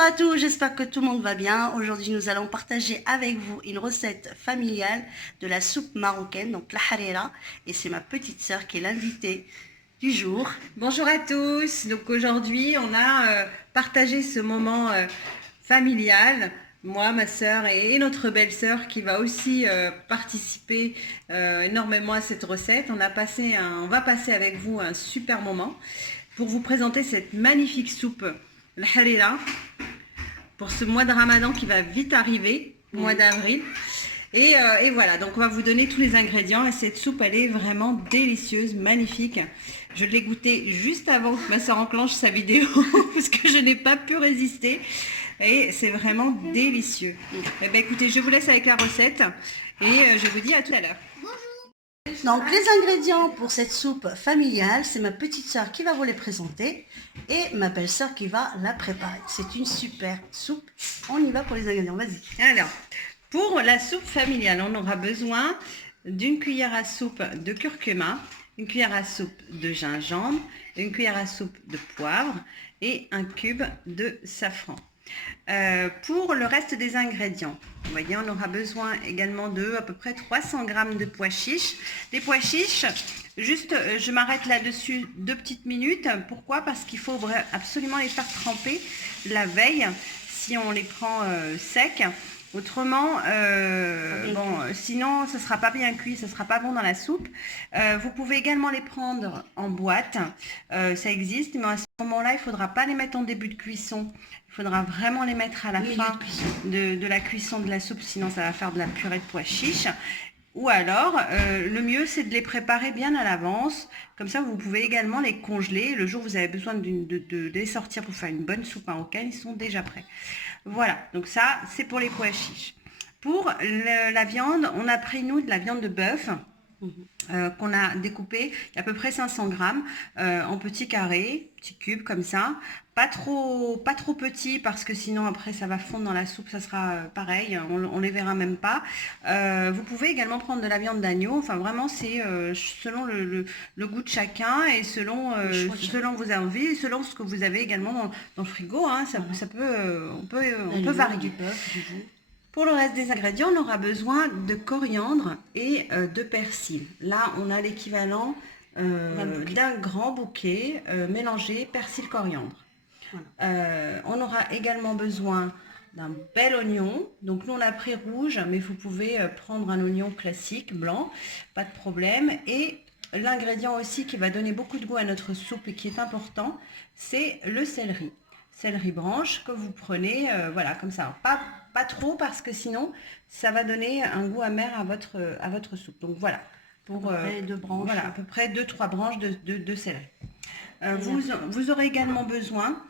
Bonjour à tous, j'espère que tout le monde va bien. Aujourd'hui, nous allons partager avec vous une recette familiale de la soupe marocaine, donc la harira. Et c'est ma petite sœur qui est l'invitée du jour. Bonjour à tous. Donc aujourd'hui, on a partagé ce moment familial. Moi, ma sœur et notre belle-sœur qui va aussi participer énormément à cette recette. On va passer avec vous un super moment pour vous présenter cette magnifique soupe, la harira, pour ce mois de Ramadan qui va vite arriver, mois d'avril. Et voilà, donc on va vous donner tous les ingrédients et cette soupe, elle est vraiment délicieuse, magnifique. Je l'ai goûtée juste avant que ma soeur enclenche sa vidéo parce que je n'ai pas pu résister et c'est vraiment délicieux. Eh bien écoutez, je vous laisse avec la recette et je vous dis à tout à l'heure. Donc les ingrédients pour cette soupe familiale, c'est ma petite sœur qui va vous les présenter et ma belle-sœur qui va la préparer. C'est une super soupe. On y va pour les ingrédients, vas-y. Alors, pour la soupe familiale, on aura besoin d'une cuillère à soupe de curcuma, une cuillère à soupe de gingembre, une cuillère à soupe de poivre et un cube de safran. Pour le reste des ingrédients, vous voyez, on aura besoin également de à peu près 300 g de pois chiches. Les pois chiches, juste je m'arrête là-dessus 2 petites minutes. Pourquoi? Parce qu'il faut absolument les faire tremper la veille si on les prend secs. Autrement, sinon, ça ne sera pas bien cuit, ça ne sera pas bon dans la soupe. Vous pouvez également les prendre en boîte, ça existe, mais à ce moment-là, il ne faudra pas les mettre en début de cuisson. Il faudra vraiment les mettre à la fin de la cuisson de la soupe, sinon ça va faire de la purée de pois chiches. Ou alors, le mieux, c'est de les préparer bien à l'avance. Comme ça, vous pouvez également les congeler. Le jour où vous avez besoin de les sortir pour faire une bonne soupe marocaine, ils sont déjà prêts. Voilà, donc ça, c'est pour les pois chiches. Pour la viande, on a pris, nous, de la viande de bœuf qu'on a découpée, il y a à peu près 500 grammes en petits carrés, petits cubes comme ça. Pas trop petit parce que sinon après ça va fondre dans la soupe, ça sera pareil, on les verra même pas. Vous pouvez également prendre de la viande d'agneau, enfin vraiment c'est selon le goût de chacun et selon vos envies, selon ce que vous avez également dans le frigo, hein, on peut varier. Du bœuf, du veau. Pour le reste des ingrédients, on aura besoin de coriandre et de persil. Là, on a l'équivalent d'un grand bouquet mélangé persil-coriandre. Voilà. On aura également besoin d'un bel oignon. Donc nous, on a pris rouge, mais vous pouvez prendre un oignon classique, blanc, pas de problème. Et l'ingrédient aussi qui va donner beaucoup de goût à notre soupe et qui est important, c'est le céleri. Céleri branche que vous prenez, voilà, comme ça. Pas trop parce que sinon, ça va donner un goût amer à votre soupe. Donc voilà, pour voilà, à peu près 2-3 branches de céleri. Vous aurez également besoin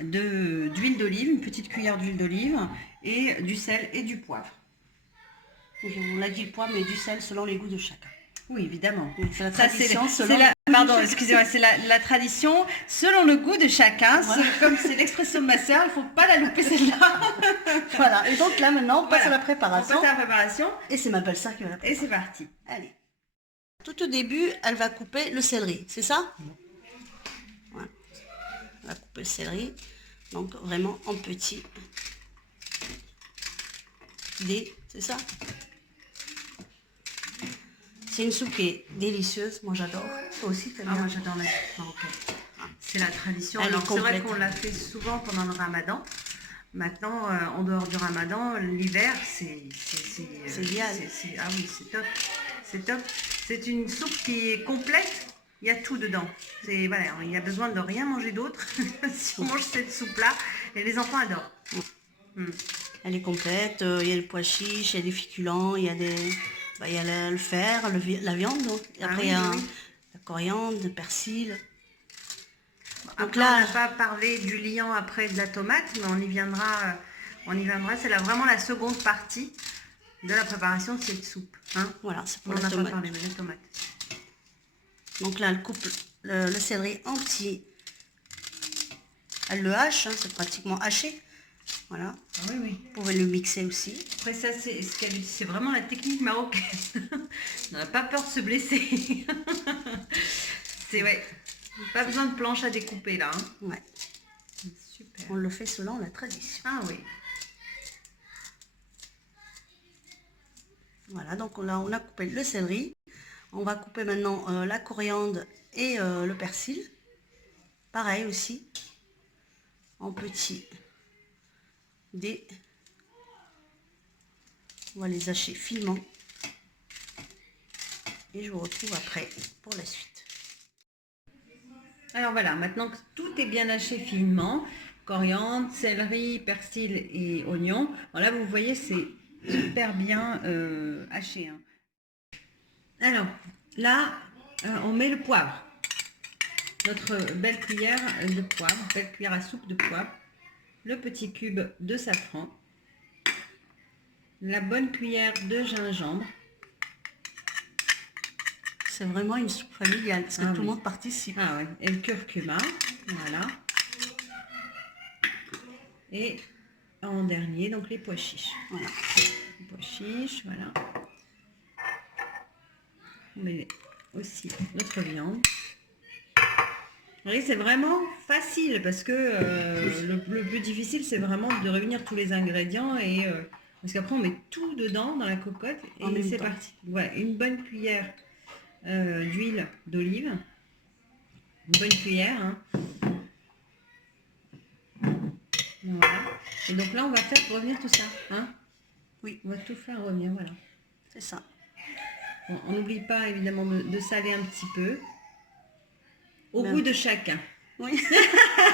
d'huile d'olive, une petite cuillère d'huile d'olive et du sel et du poivre. On a dit le poivre, mais du sel selon les goûts de chacun. Oui, évidemment. C'est la tradition c'est la tradition selon le goût de chacun. Voilà. Comme c'est l'expression de ma sœur, il ne faut pas la louper celle-là. Voilà, et donc là maintenant, on passe à la préparation. On passe à la préparation. Et c'est ma belle-sœur qui va la préparer. Et c'est parti. Allez. Tout au début, elle va couper le céleri, c'est ça? Voilà. Elle va couper le céleri, donc vraiment en petits dés, c'est ça? C'est une soupe qui est délicieuse, moi j'adore. Toi aussi, t'aimes bien? Moi j'adore la soupe marocaine. C'est la tradition. Alors c'est vrai qu'on l'a fait souvent pendant le ramadan. Maintenant, en dehors du ramadan, l'hiver, c'est idéal. Ah oui, c'est top. C'est top. C'est une soupe qui est complète. Il y a tout dedans. Voilà, il n'y a besoin de rien manger d'autre si on mange cette soupe-là. Et les enfants adorent. Elle est complète. Il y a le pois chiche, il y a des féculents, il y a il y a le fer, la viande. Donc. Et après, il y a la coriandre, le persil. Donc là, on n'a pas parlé du liant après de la tomate, mais on y viendra. C'est vraiment la seconde partie de la préparation de cette soupe. Hein, voilà, c'est pour la tomate. On n'a pas parlé, mais la tomate. Donc là, elle coupe le céleri entier. Elle le hache, hein, c'est pratiquement haché. Voilà. Ah oui, oui. Vous pouvez le mixer aussi. Après ça, c'est vraiment la technique marocaine. On n'a pas peur de se blesser. C'est ouais. Pas besoin de planche à découper là. Hein. Ouais. Super. On le fait selon la tradition. Ah oui. Voilà, donc là, on a coupé le céleri. On va couper maintenant la coriandre et le persil. Pareil aussi, en petits dés. On va les hacher finement. Et je vous retrouve après pour la suite. Alors voilà, maintenant que tout est bien haché finement, coriandre, céleri, persil et oignon, voilà, vous voyez, c'est super bien haché. Hein. Alors là, on met le poivre. Notre belle cuillère de poivre, belle cuillère à soupe de poivre, le petit cube de safran, la bonne cuillère de gingembre. C'est vraiment une soupe familiale parce que tout le monde participe. Ah oui, et le curcuma, voilà. Et en dernier, donc les pois chiches. Voilà. Les pois chiches, voilà. On met aussi notre viande. Vous voyez, c'est vraiment facile parce que le plus difficile, c'est vraiment de réunir tous les ingrédients et parce qu'après on met tout dedans dans la cocotte et c'est parti. Ouais, une bonne cuillère d'huile d'olive, une bonne cuillère. Hein. Voilà. Et donc là, on va faire revenir tout ça. Hein. Oui, on va tout faire revenir. Voilà. C'est ça. Bon, on n'oublie pas évidemment de saler un petit peu. Au goût de chacun. Oui.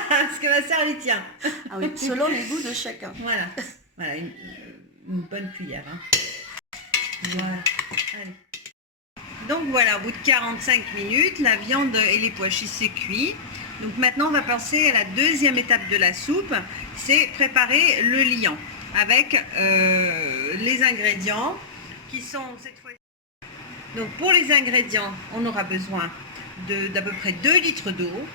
Parce que ma soeur, elle y tient. Ah oui, selon les goûts de chacun. Voilà. Voilà, une bonne cuillère. Hein. Voilà. Allez. Donc voilà, au bout de 45 minutes, la viande et les pois chiches c'est cuit. Donc maintenant, on va passer à la deuxième étape de la soupe, c'est préparer le liant avec les ingrédients qui sont cette fois. Donc pour les ingrédients, on aura besoin d'à peu près 2 litres d'eau,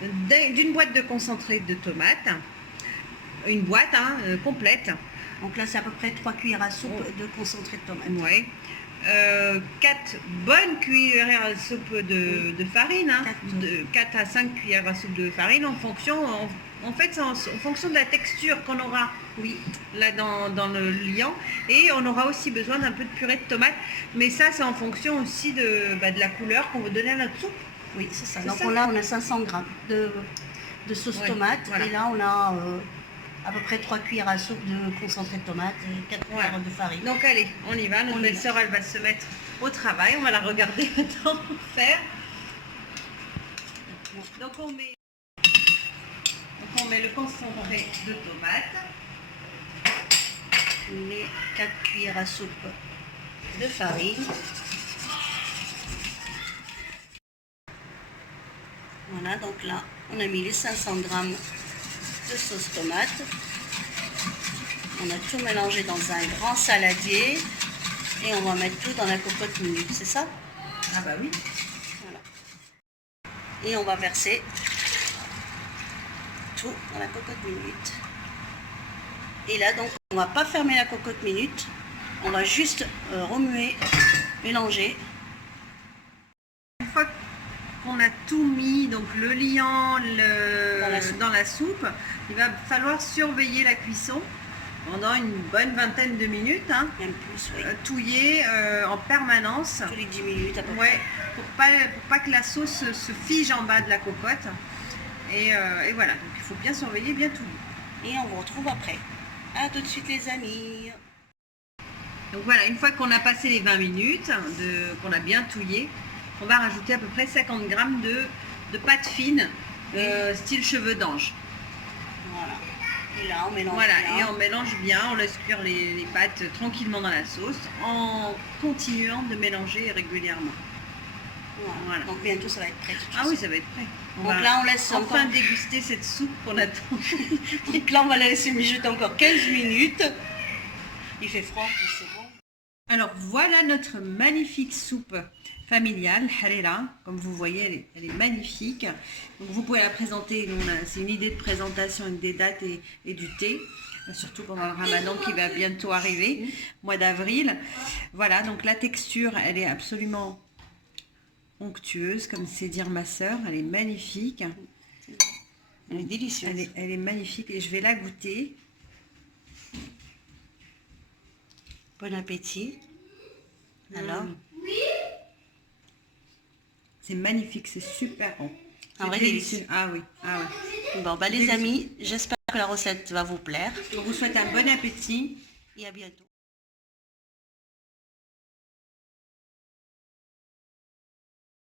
d'une boîte de concentré de tomates, une boîte complète. Donc là, c'est à peu près 3 cuillères à soupe de concentré de tomate. Ouais. 4 bonnes cuillères à soupe de farine, hein, 4 à 5 cuillères à soupe de farine en fonction, en fait, en fonction de la texture qu'on aura là dans le liant. Et on aura aussi besoin d'un peu de purée de tomate, mais ça c'est en fonction aussi de la couleur qu'on veut donner à notre soupe. Oui, c'est ça. Donc là, on a 500 grammes de sauce tomate, voilà. Et là, on a à peu près 3 cuillères à soupe de concentré de tomate et 4 cuillères de farine. Donc allez, on y va. Notre belle-sœur, elle va se mettre au travail. On va la regarder maintenant faire. Donc on met le concentré de tomate. Les 4 cuillères à soupe de farine. Voilà, donc là, on a mis les 500 grammes de sauce tomate. On a tout mélangé dans un grand saladier et on va mettre tout dans la cocotte minute, c'est ça? Ah bah oui. Voilà. Et on va verser tout dans la cocotte minute. Et là, donc, on va pas fermer la cocotte minute. On va juste remuer, mélanger. Une fois qu'on a tout mis, donc le liant dans la soupe, il va falloir surveiller la cuisson pendant une bonne vingtaine de minutes. Hein, même plus, oui. Touiller en permanence. Tous les 10 minutes à peu près. Pour pas que la sauce se fige en bas de la cocotte. Et voilà, donc il faut bien surveiller, bien touiller. Et on vous retrouve après. À tout de suite les amis. Donc voilà, une fois qu'on a passé les 20 minutes, qu'on a bien touillé, on va rajouter à peu près 50 grammes de pâte fine, style cheveux d'ange. Voilà. Et là, on mélange bien. Et on mélange bien, on laisse cuire les pâtes tranquillement dans la sauce, en continuant de mélanger régulièrement. Voilà. Donc bientôt, ça va être prêt. Ah oui, ça va être prêt. Donc là, on laisse enfin déguster cette soupe qu'on attend. Donc là, on va la laisser mijoter encore 15 minutes. Il fait froid, puis c'est bon. Alors voilà notre magnifique soupe familiale, harira. Comme vous voyez, elle est magnifique. Donc vous pouvez la présenter, c'est une idée de présentation avec des dates et du thé. Surtout pendant le ramadan qui va bientôt arriver, mois d'avril. Voilà, donc la texture, elle est absolument onctueuse, comme sait dire ma soeur, elle est magnifique. Elle est délicieuse. Elle est magnifique et je vais la goûter. Bon appétit. Alors, c'est magnifique, c'est super bon. Un vrai délice. Ah oui, ah oui. bon, bah les amis, j'espère que la recette va vous plaire On vous souhaite un bon appétit. et à bientôt.